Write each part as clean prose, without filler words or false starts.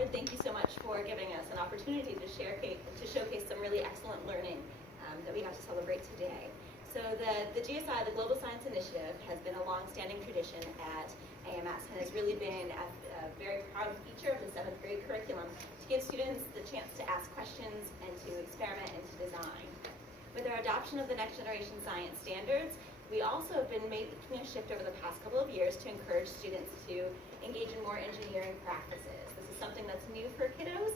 board, thank you so much for giving us an opportunity to showcase some really excellent learning that we got to celebrate today. So the GSI, the Global Science Initiative, has been a long-standing tradition at AMS and has really been a very proud feature of the 7th grade curriculum to give students the chance to ask questions and to experiment and to design. With our adoption of the Next Generation Science Standards, we also have been making a shift over the past couple of years to encourage students to engage in more engineering practices. This is something that's new for kiddos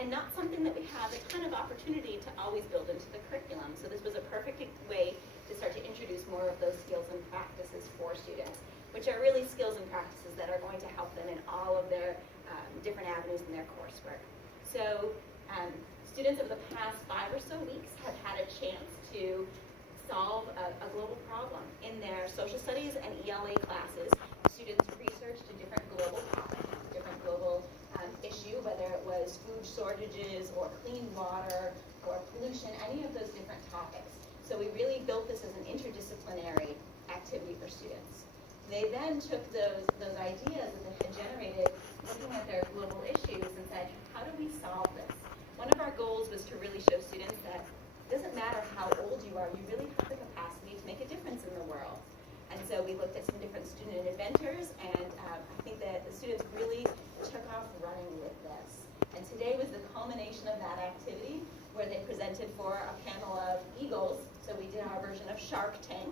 and not something that we have a ton of opportunity to always build into the curriculum. So this was a perfect way to start to introduce more of those skills and practices for students, which are really skills and practices that are going to help them in all of their different avenues in their coursework. So students over the past 5 or so weeks have had a chance to solve a global problem. In their social studies and ELA classes, students researched a different global topic, a different global issue, whether it was food shortages or clean water or pollution, any of those different topics. So we really built this as an interdisciplinary activity for students. They then took those ideas that they had generated looking at their global issues and said, how do we solve this? One of our goals was to really show students that it doesn't matter how old you are, you really have the capacity to make a difference in the world. And so we looked at some different student inventors, and I think that the students really took off running with this. And today was the culmination of that activity where they presented for a panel of eagles. So we did our version of Shark Tank.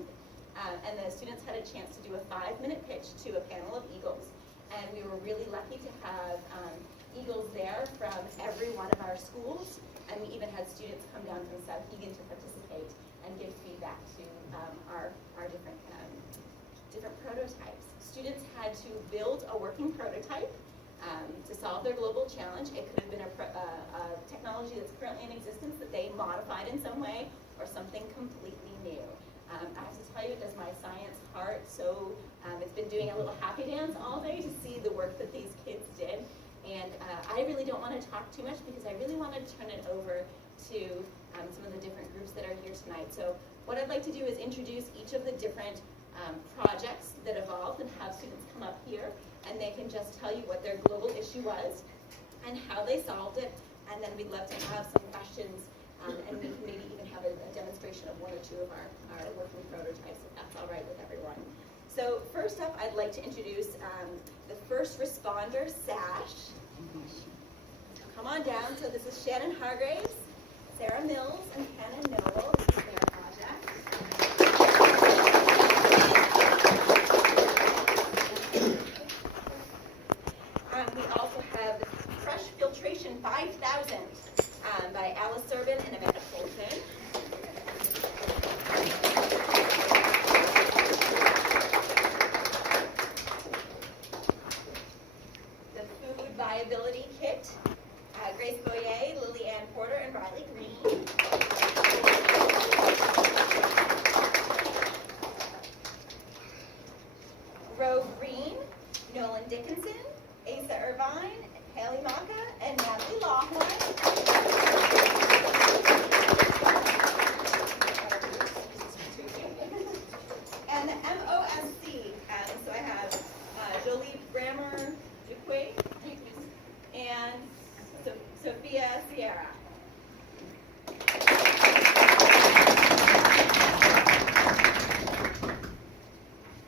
And the students had a chance to do a 5-minute pitch to a panel of eagles. And we were really lucky to have eagles there from every one of our schools. And we even had students come down from Souhegan to participate and give feedback to our different prototypes. Students had to build a working prototype to solve their global challenge. It could have been a technology that's currently in existence that they modified in some way, or something completely new. I have to tell you, it does my science heart. So it's been doing a little happy dance all day to see the work that these kids did. And I really don't want to talk too much because I really want to turn it over to some of the different groups that are here tonight. So what I'd like to do is introduce each of the different projects that evolved and have students come up here, and they can just tell you what their global issue was and how they solved it. And then we'd love to have some questions, and we can maybe even have a demonstration of 1 or 2 of our working prototypes, if that's all right with everyone. So first up, I'd like to introduce the first responder sash. Come on down. So this is Shannon Hargraves, Sarah Mills, and Hannah Noel. This is their project. We also have Fresh Filtration 5000 by Alice Serban and Amanda Fulton. The Food Viability Kit, Grace Boyer, Lily Ann Porter, and Riley Green. Roe Green, Nolan Dickinson, Asa Irvine, Haley Maka, and Natalie Lawhorn. And the MOSC, so I have Jolie Brammer Duque and Sophia Sierra.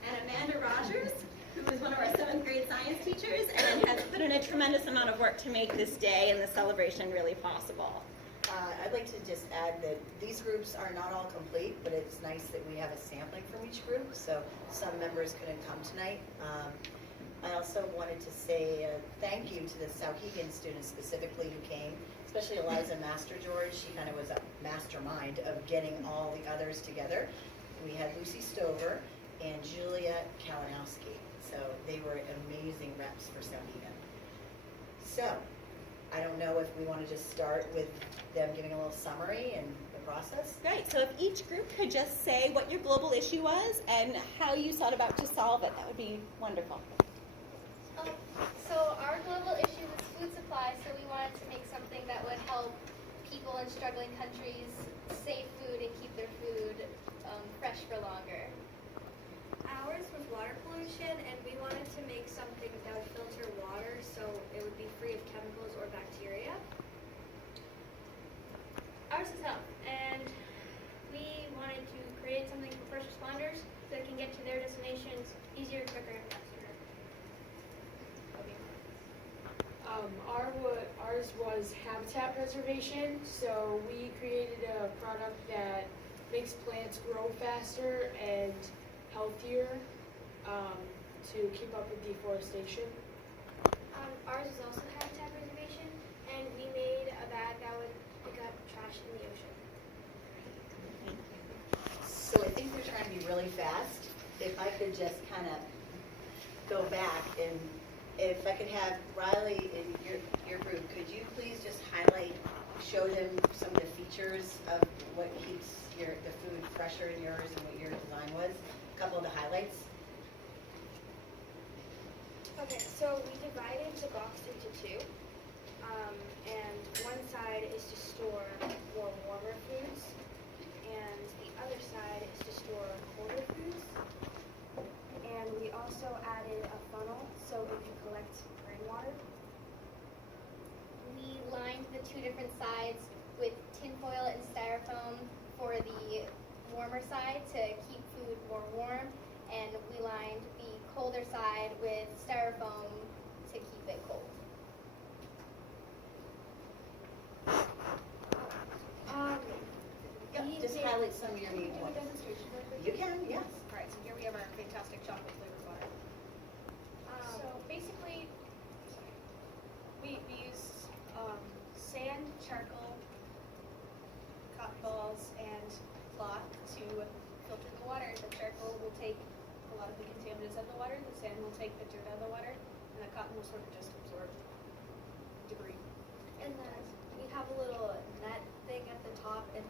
And Amanda Rogers, who is one of our 7th grade science teachers and has put in a tremendous amount of work to make this day and the celebration really possible. I'd like to just add that these groups are not all complete, but it's nice that we have a sampling from each group, so some members couldn't come tonight. I also wanted to say thank you to the Souhegan students specifically who came, especially Eliza Master-George. She kind of was a mastermind of getting all the others together. We had Lucy Stover and Julia Kalinowski. So they were amazing reps for Souhegan. So I don't know if we want to just start with them giving a little summary and the process. Right, so if each group could just say what your global issue was and how you sought about to solve it, that would be wonderful. So our global issue was food supply, so we wanted to make something that would help people in struggling countries save food and keep their food fresh for longer. Ours with water pollution, and we wanted to make something that would filter water so it would be free of chemicals or bacteria. Ours is health, and we wanted to create something for first responders so they can get to their destinations easier, quicker, and faster. Ours was habitat preservation, so we created a product that makes plants grow faster and healthier to keep up with deforestation. Ours is also habitat preservation, and we made a bag that would pick up trash in the ocean. So I think we're trying to be really fast. If I could just kind of go back, and if I could have Riley and your group, could you please just highlight, show them some of the features of what keeps the food fresher in yours and what your design was? A couple of the highlights. Okay, so we divided the box into two, and one side is to store more warmer foods, and the other side is to store colder foods. And we also added a funnel so it could collect rainwater. We lined the two different sides with tinfoil and styrofoam for the warmer side to keep food more warm, and we lined the colder side with styrofoam to keep it cold. Yeah, just highlight some of your main ones. Demonstration real quick? You can, yes. Alright, so here we have our fantastic chocolate flavored water. So basically, we use sand, charcoal, cotton balls, and cloth to filter the water. The charcoal will take a lot of the contaminants out of the water, the sand will take the dirt out of the water, and the cotton will sort of just absorb debris. And then we have a little net thing at the top, and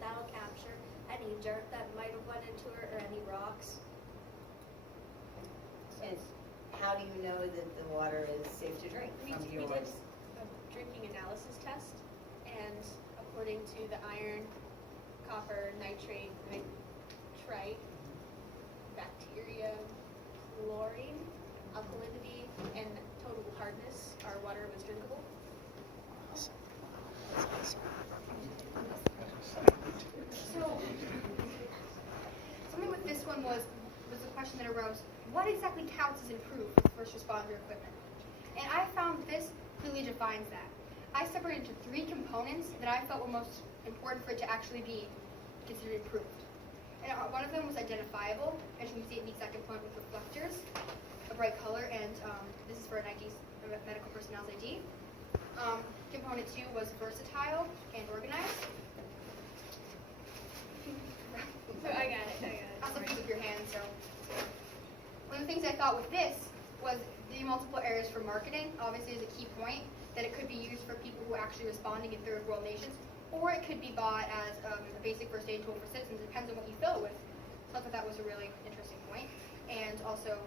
that'll capture any dirt that might have went into it or any rocks. And how do you know that the water is safe to drink We from did yours? a drinking analysis test, and according to the iron, copper, nitrate, nitrite, bacteria, chlorine, alkalinity, and total hardness, our water was drinkable. So, something with this one was a question that arose, what exactly counts as improved with first responder equipment? And I found this clearly defines that. I separated into three components that I felt were most important for it to actually be considered improved. And one of them was identifiable. As you can see, it meets that component with reflectors, a bright color, and this is for an ID, a medical personnel's ID. Component 2 was versatile and organized. I got it. Also piece of your hand, so. One of the things I thought with this was the multiple areas for marketing obviously is a key point, that it could be used for people who are actually responding in third world nations, or it could be bought as a basic first aid tool for citizens. It depends on what you fill it with. So I thought that was a really interesting point. And also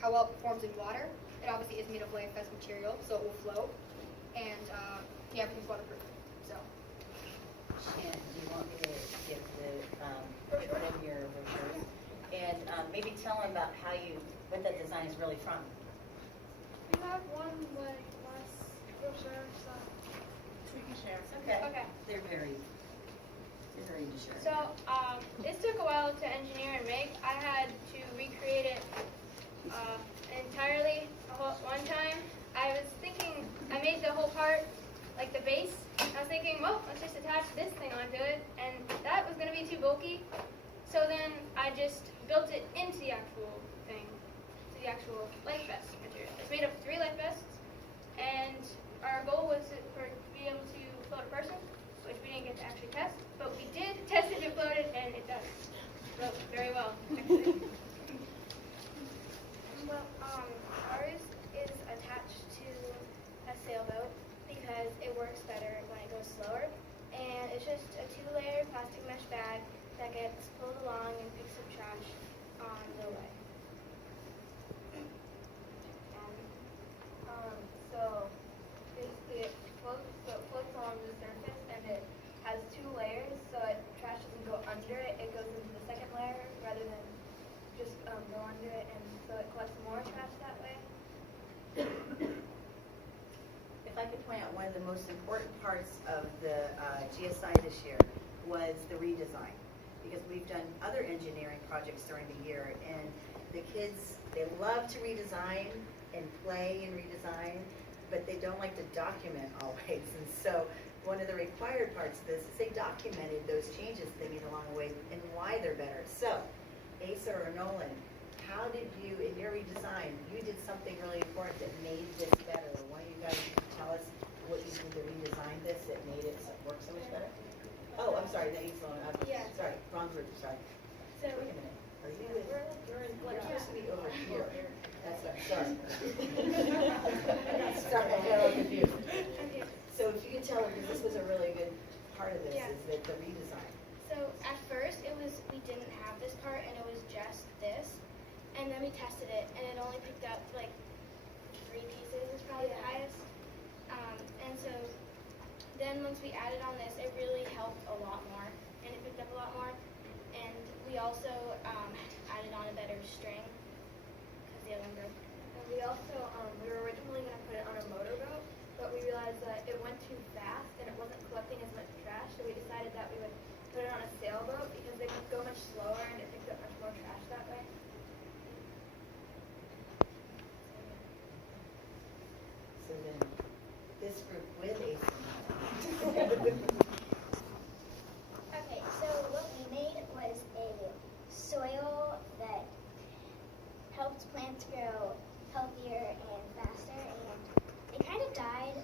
how well it performs in water. It obviously is made of life-fast material, so it will float. And everything's waterproof. So. And do you want me to give them your brochures? And maybe tell them about what that design is really from. We have one like last brochure, so. We can share. Okay. Okay. They're very to share. So, this took a while to engineer and make. I had to recreate it entirely one time. I was thinking, I made the whole part, like the base. I was thinking, well, let's just attach this thing onto it, and that was going to be too bulky. So then I just built it into the actual thing, to the actual life vest material. It's made of 3 life vests, and our goal was to be able to float a person, which we didn't get to actually test, but we did test it to float it, and it does float very well, actually. Well, ours is attached to a sailboat because it works better when it goes slower. And it's just a 2-layer plastic mesh bag that gets pulled along and picks up trash on the way. if I could point out, one of the most important parts of the GSI this year was the redesign. Because we've done other engineering projects during the year, and the kids, they love to redesign and play and redesign, but they don't like to document always. And so one of the required parts of this is they documented those changes they made along the way and why they're better. So, Asa or Nolan, how did you, in your redesign, you did something really important that made this better. Why don't you guys tell us what you did to redesign this that made it work so much better? Oh, I'm sorry, no, Asa, Yeah. sorry, wrong group, sorry. So Wait a minute, are you with, we're in you're like supposed to be over here. That's right, sorry. Sorry, I got a little confused. okay. So if you could tell them, because this was a really good part of this, Yeah. is that the redesign. So at first we didn't have this part and it was just this, and then we tested it and it only picked up like 3 pieces is probably the highest. And so then once we added on this, it really helped a lot more and it picked up a lot more. And we also added on a better string because the other one broke. And we also, we were originally going to put it on a motorboat, but we realized that it went too fast and it wasn't collecting as much trash, so we decided that we would put it on a sailboat because they would go much slower and it picked up much more trash that way. So then, this group with Asa. Okay, so what we made was a soil that helped plants grow healthier and faster, and they kind of died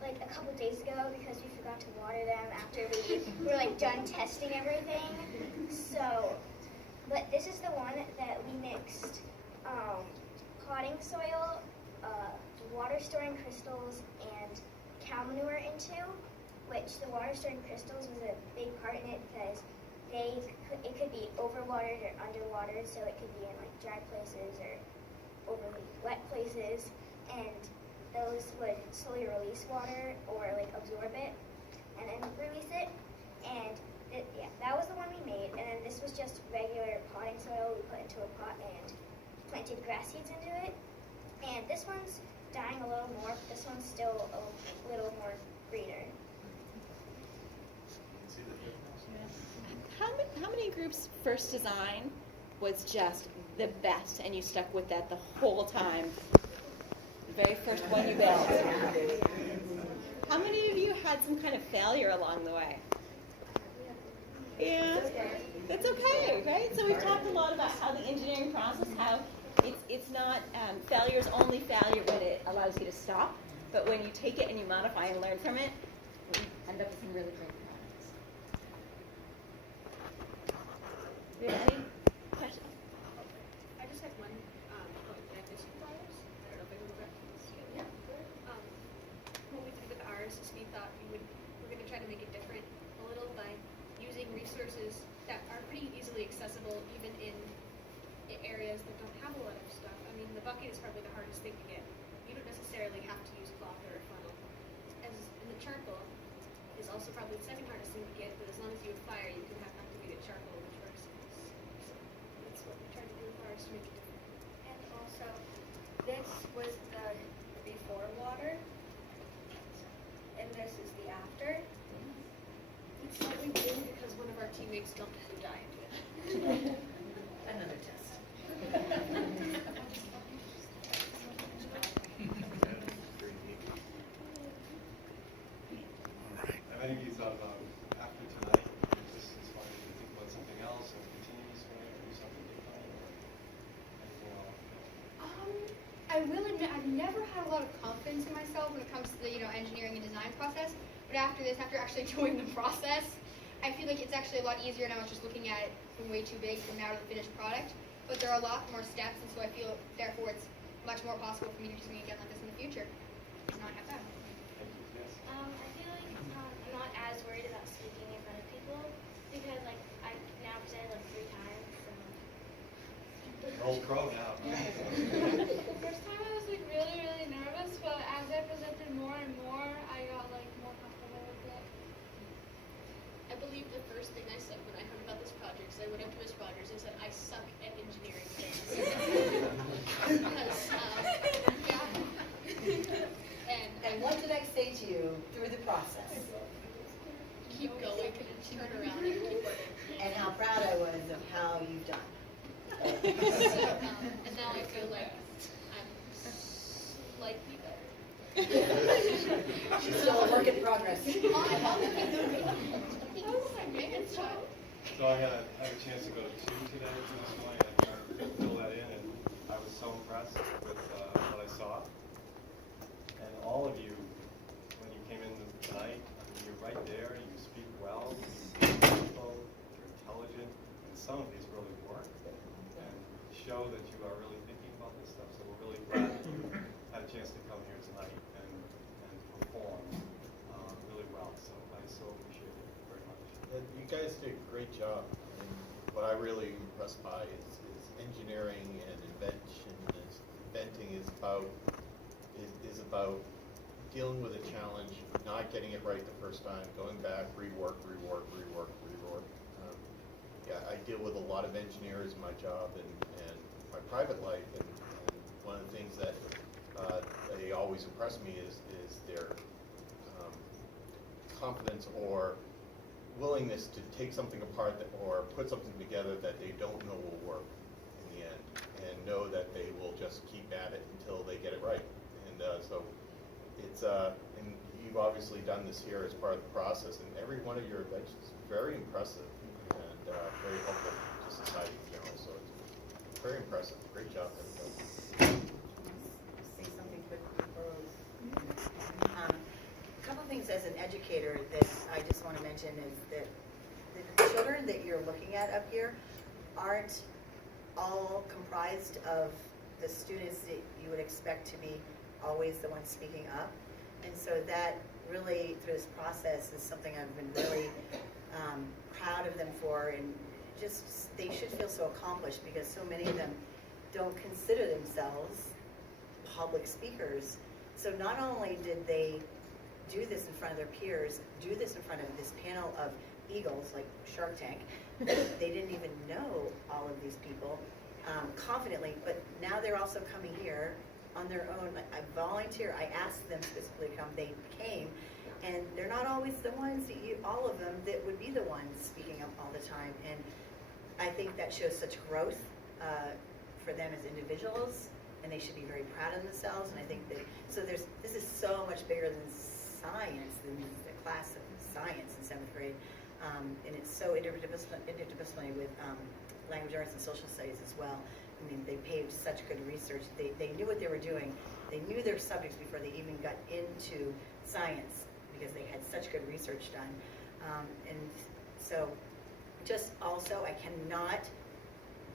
like a couple days ago because we forgot to water them after we were like done testing everything. So, but this is the one that we mixed potting soil, water storing crystals, and cow manure into, which the water storing crystals was a big part in it because it could be overwatered or underwatered, so it could be in like dry places or overly wet places, and those would slowly release water or like absorb it and then release it. And yeah, that was the one we made, and then this was just regular potting soil we put into a pot and planted grass seeds into it. And this one's dying a little more, but this one's still a little more greener. How many groups' first design was just the best and you stuck with that the whole time? The very first one you built. How many of you had some kind of failure along the way? Yeah, that's okay, right? So we've talked a lot about how the engineering process, how it's not failure is only failure when it allows you to stop, but when you take it and you modify and learn from it, you end up with some really great products. Do you have any questions? I just had one magnetic wires. I don't know if I can go back to this again. Yeah. What we did with ours is we thought we're going to try to make it different a little by using resources that are pretty easily accessible even in areas that don't have a lot of stuff. I mean, the bucket is probably the hardest thing to get. You don't necessarily have to use cloth or a funnel. And the charcoal is also probably the second hardest thing to get, but as long as you have fire, you can have activated charcoal, which works. So that's what we tried to do with ours to make it different. And also, this was the before water, and this is the after. It's slightly blue because one of our teammates dumped blue dye into it. Another test. Have any of you thought about after tonight, just inspired you to think about something else or continue this way or do something different or anything else? I will admit I've never had a lot of confidence in myself when it comes to the engineering and design process. But after this, after actually doing the process, I feel like it's actually a lot easier now. I was just looking at it from way too big from now to the finished product. But there are a lot more steps, and so I feel therefore it's much more possible for me to do something again like this in the future. It's not half bad. Thank you. Yes. I feel like I'm not as worried about speaking in front of people because like I've now presented like 3 times. So. You're old pro now. The first time I was like really nervous, but as I presented more and more, I got like more comfortable with it. I believe the first thing I said when I heard about this project is I went up to Ms. Rogers and said, I suck at engineering things. Because, yeah. And what did I say to you through the process? Keep going, turn around, and keep working. And how proud I was of how you've done. And now I feel like I'm slightly better. She's still a work in progress. So I had a chance to go to two today this morning, and I tried to fill that in, and I was so impressed with what I saw. And all of you, when you came in tonight, I mean, you're right there, you speak well, you're beautiful, you're intelligent, and some of these really work and show that you are really thinking about this stuff. So we're really glad that you had a chance to come here tonight and perform really well. So I so appreciate it very much. And you guys did a great job. And what I really impressed by is engineering and invention. Inventing is about dealing with a challenge, not getting it right the first time, going back, rework. Yeah, I deal with a lot of engineers in my job and my private life, and one of the things that they always impress me is their confidence or willingness to take something apart or put something together that they don't know will work in the end, and know that they will just keep at it until they get it right. And so it's and you've obviously done this here as part of the process, and every one of your inventions is very impressive and very helpful to society in general. So it's very impressive. Great job, everybody. Say something quick before a couple of things as an educator that I just want to mention is that the children that you're looking at up here aren't all comprised of the students that you would expect to be always the ones speaking up. And so that really, through this process, is something I've been really proud of them for, and just they should feel so accomplished because so many of them don't consider themselves public speakers. So not only did they do this in front of their peers, do this in front of this panel of eagles like Shark Tank, they didn't even know all of these people confidently, but now they're also coming here on their own. I volunteer, I asked them specifically to come, they came, and they're not always the ones that all of them that would be the ones speaking up all the time. And I think that shows such growth for them as individuals, and they should be very proud of themselves. And I think that, so this is so much bigger than science, than the class of science in 7th grade. And it's so interdisciplinary with language arts and social studies as well. I mean, they paved such good research. They knew what they were doing. They knew their subjects before they even got into science because they had such good research done. And so just also, I cannot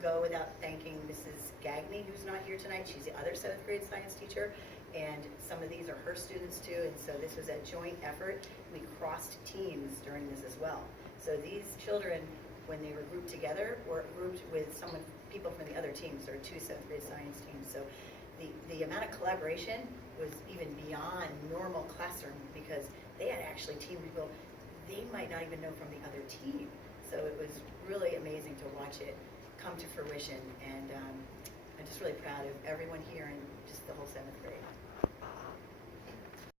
go without thanking Mrs. Gagney, who's not here tonight. She's the other 7th grade science teacher, and some of these are her students too, and so this was a joint effort. We crossed teams during this as well. So these children, when they were grouped together, were grouped with people from the other teams. There are 2 7th grade science teams. So the amount of collaboration was even beyond normal classroom because they had actually team people they might not even know from the other team. So it was really amazing to watch it come to fruition, and I'm just really proud of everyone here and just the whole 7th grade.